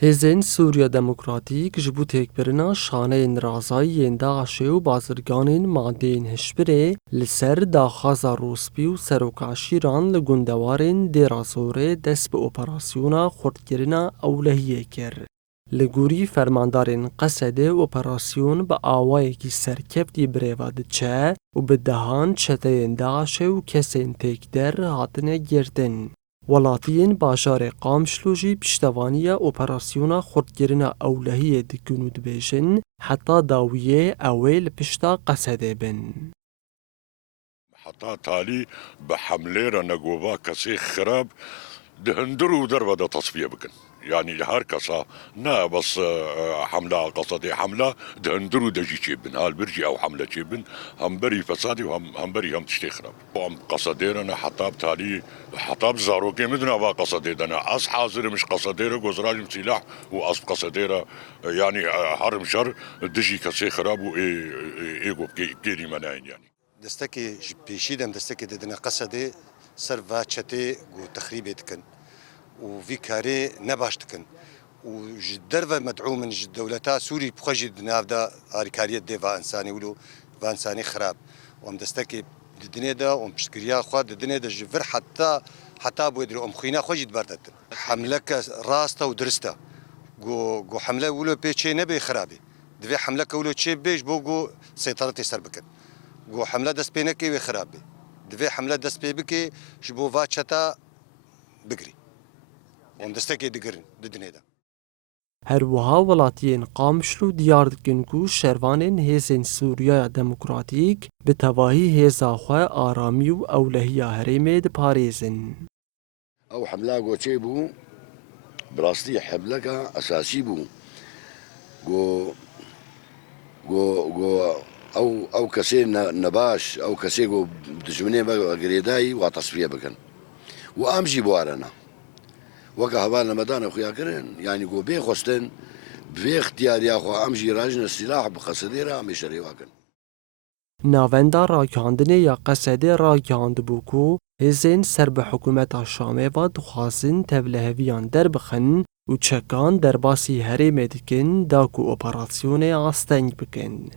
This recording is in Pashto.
Hêzên Sûriya Demokratîk ji bo têkbirina şaneyên razayiyên Daişê û bazirganên madeyên hişbirê li ser daxwaza Rospî û Serokaşîran li gundewarên Dêra Zorê dest bi operasyona xurtkirina ewlehiyê kir. Li gorî fermandarên Qesedê operasyon bi awayekî serkeftî birêve diçe û bi dehan çeteyên Daişê û kesên têkder hatine girtin. Welatiyên bajarê Qamişlo jî piştevaniya operasyona xurtkirina ewlehiyê dikin û dibêjin heta dawiyê ew ê li pişta Qesedê bin. حتى تالي بحملة نجوبا كسي خراب دهندرو دربة تصفية بكن يعني هر كسا نا بس حملة قصدي حملة دهندرو دجي تشيبن هالبرجي او حملة تشيبن هم بري فسادي وهم بري هم تشتي خراب وهم قصديرنا حطاب تالي حطاب زاروكي مدنا با قصديرنا اس حاضر مش قصديره جوزراج سلاح واس قصديره يعني حرم شر دجي كسي خراب و ايغو كيري مناين يعني دستکی پیشیدم دستکی دادن قصدی سر و چته و تخریبی دکن و وی کاری نباش دکن و جدر و مدعو من دولتا سوری بخجد نافدا هارکاریت دی و انسانی ولو و انسانی خراب و ام دستکی دنیا دا و مشتریا خود دنیا دا جفر حتی بود رو ام خوینا خجد بردت حمله که راسته و درسته جو حمله ولو پیچه نبی خرابی دوی حمله که ولو چه بیش بوجو سيطرتي سر بکن جو حمله دست پی نکی و خرابی دوی حمله دست پی بکی شبو واچتا بگری اون دستکی دگرن دنیا دا Herwiha welatiyên Qamişlo diyar dikin ku şervanên Hêzên Sûriya Demokratîk bi tevahî hêza xwe aramî û ewlehiya herêmê diparêzin. او حمله گوچه بو براستی حمله کا اساسی بو گو او کسی نباش او کسی گو دشمنی با گریدایی و تصفیه بکن و امجی بوارنا وکه هوا رمضان خویا کرن یعنی گو بی خوستن بی اختیاری خو امجی راجن سلاح بقصدی را میشری واکن Navenda ragihandinê ya Qesedê ragihand bû ku hêzên ser bi hikûmeta Şamê ve dixwazin tevliheviyan derbixin û çekan derbasî herêmê dikin da ku operasyonê asteng bikin.